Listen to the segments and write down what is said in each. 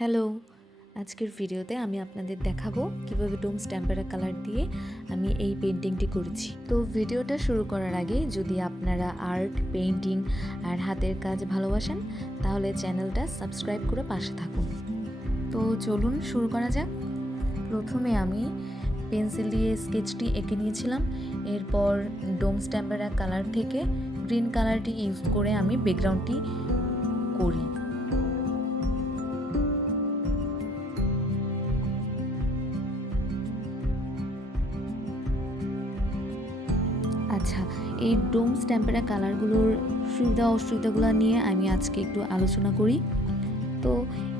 Hello, আজকের ভিডিওতে আমি আপনাদের দেখাবো কিভাবে ডোমস টেম্পারা কালার দিয়ে আমি এই পেন্টিংটি করেছি। তো ভিডিওটা শুরু করার আগে যদি আপনারা আর্ট, পেইন্টিং আর হাতের কাজ ভালোবাসেন তাহলে চ্যানেলটা সাবস্ক্রাইব করে পাশে থাকুন। তো চলুন শুরু করা যাক। প্রথমে আমি পেন্সিল দিয়ে স্কেচটি এঁকে নিয়েছিলাম। এরপর ডোমস টেম্পারা কালার থেকে গ্রিন কালারটি ইউজ করে আমি ব্যাকগ্রাউন্ডটি করি। আচ্ছা, এই ডোমস টেম্পারা কালারগুলোর সুবিধা অসুবিধাগুলো নিয়ে আমি আজকে একটু আলোচনা করি। তো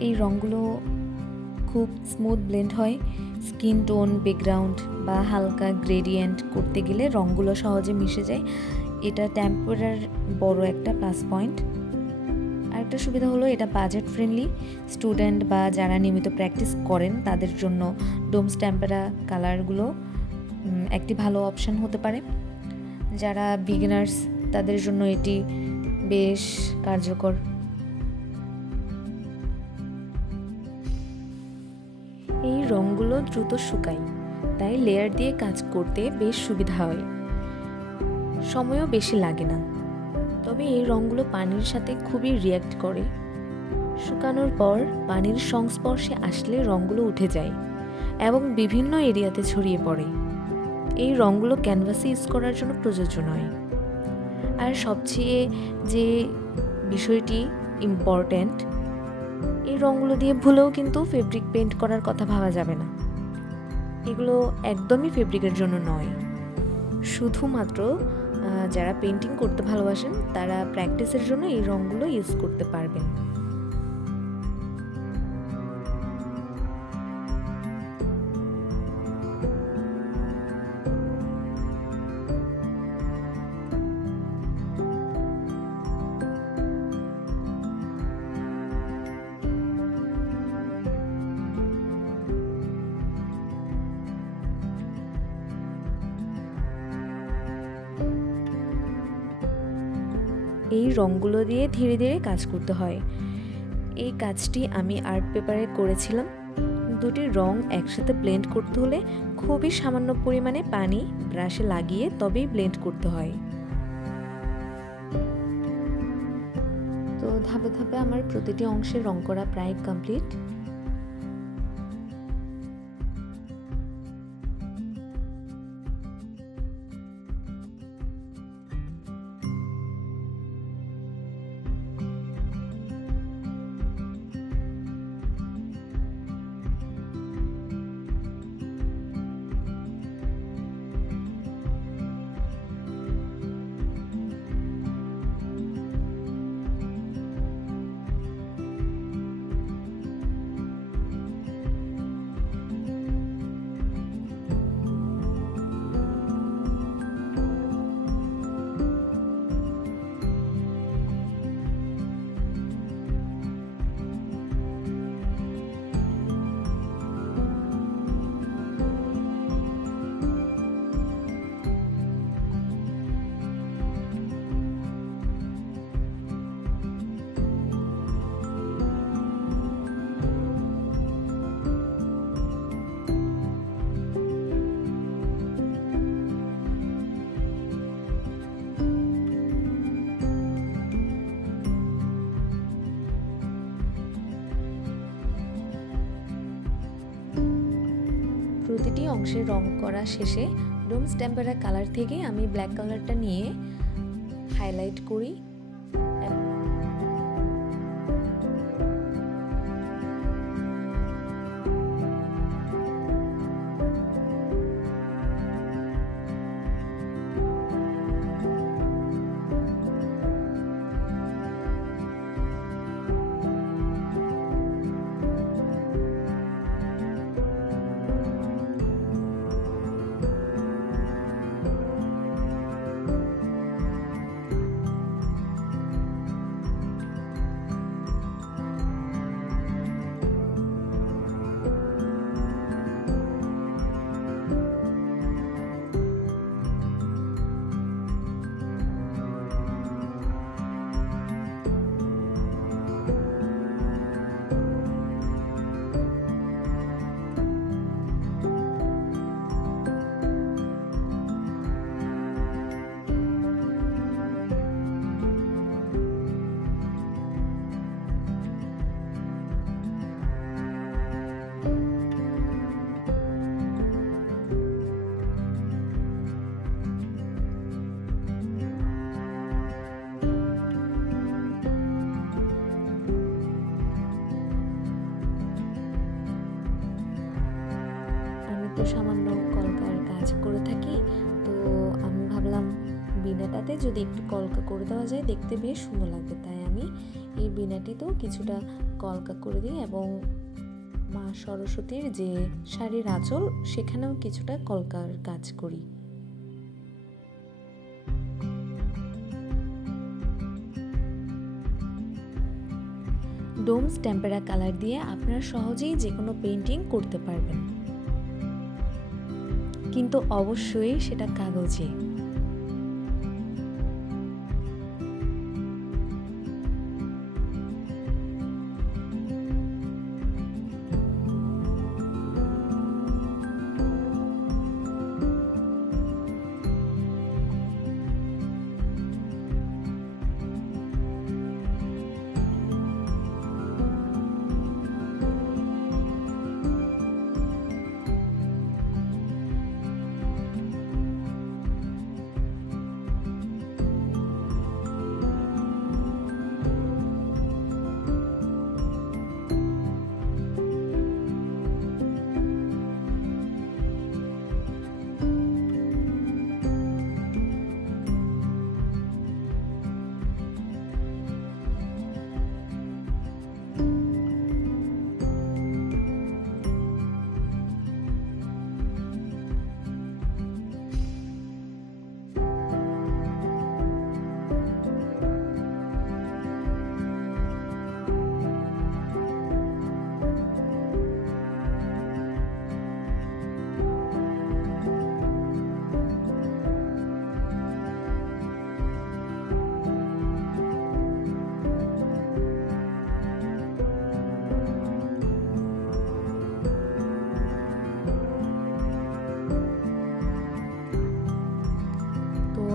এই রঙগুলো খুব স্মুথ ব্লেন্ড হয়। স্কিন টোন, ব্যাকগ্রাউন্ড বা হালকা গ্রেডিয়েন্ট করতে গেলে রঙগুলো সহজে মিশে যায়। এটা টেম্পারার বড় একটা প্লাস পয়েন্ট। আরেকটা সুবিধা হলো এটা বাজেট ফ্রেন্ডলি। স্টুডেন্ট বা যারা নিয়মিত প্র্যাকটিস করেন তাদের জন্য ডোমস টেম্পারা কালারগুলো একটি ভালো অপশন হতে পারে। যারা বিগিনার্স তাদের জন্য এটি বেশ কার্যকর। এই রঙগুলো দ্রুত শুকায়, তাই লেয়ার দিয়ে কাজ করতে বেশ সুবিধা হয়, সময়ও বেশি লাগে না। তবে এই রঙগুলো পানির সাথে খুবই রিয়্যাক্ট করে। শুকানোর পর পানির সংস্পর্শে আসলে রঙগুলো উঠে যায় এবং বিভিন্ন এরিয়াতে ছড়িয়ে পড়ে। এই রঙগুলো ক্যানভাসে ইউজ করার জন্য প্রযোজ্য নয়। আর সবচেয়ে যে বিষয়টি ইম্পর্ট্যান্ট, এই রঙগুলো দিয়ে ভুলেও কিন্তু ফেব্রিক পেইন্ট করার কথা ভাবা যাবে না। এগুলো একদমই ফেব্রিকের জন্য নয়, শুধুমাত্র যারা পেইন্টিং করতে ভালোবাসেন তারা প্র্যাকটিসের জন্য এই রঙগুলো ইউজ করতে পারবেন। এই রঙগুলো দিয়ে ধীরে ধীরে কাজ করতে হয়। এই কাজটি আমি আর্ট পেপারে করেছিলাম। দুটি রং একসাথে ব্লেন্ড করতে হলে খুবই সামান্য পরিমাণে পানি ব্রাশে লাগিয়ে তবেই ব্লেন্ড করতে হয়। তো ধাপে ধাপে আমার প্রতিটি অংশে রং করা প্রায় কমপ্লিট। প্রতিটি অংশে রং করা শেষে ডোমস টেম্পারা কালার থেকে আমি ব্ল্যাক কালারটা নিয়ে হাইলাইট করি। একটু সামান্য কলকার কাজ করে থাকি, তো আমি ভাবলাম বিনাটাতে যদি একটু কলকা করে দেওয়া যায় দেখতে বেশ সুন্দর লাগবে, তাই আমি এই বিনাটিতেও কিছুটা কলকা করে দিই এবং মা সরস্বতীর যে শাড়ির আঁচল সেখানেও কিছুটা কলকার কাজ করি। ডোমস টেম্পেরা কালার দিয়ে আপনারা সহজেই যে কোনো পেইন্টিং করতে পারবেন, কিন্তু অবশ্যই সেটা কাগজে।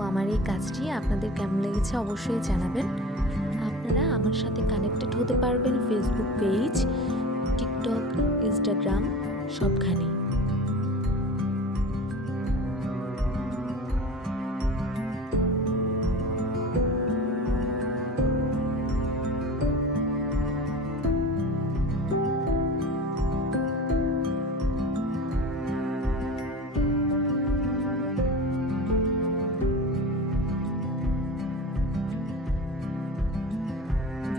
আমার এই কাজটি আপনাদের কেমন লেগেছে অবশ্যই জানাবেন। আপনারা আমার সাথে কানেক্টেড হতে পারবেন ফেসবুক পেজ, টিকটক, ইনস্টাগ্রাম সবখানেই।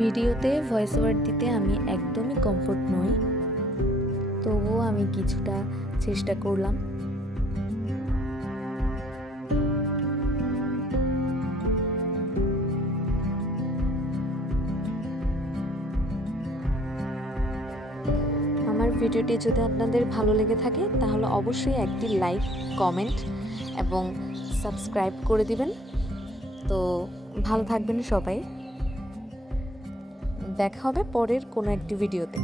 ভিডিওতে ভয়েস ওভার দিতে আমি একদমই কমফোর্ট নই, তবুও আমি কিছুটা চেষ্টা করলাম। আমার ভিডিওটি যদি আপনাদের ভালো লেগে থাকে তাহলে অবশ্যই একটি লাইক, কমেন্ট এবং সাবস্ক্রাইব করে দিবেন। তো ভালো থাকবেন সবাই, দেখা হবে পরের কোনো একটি ভিডিওতে।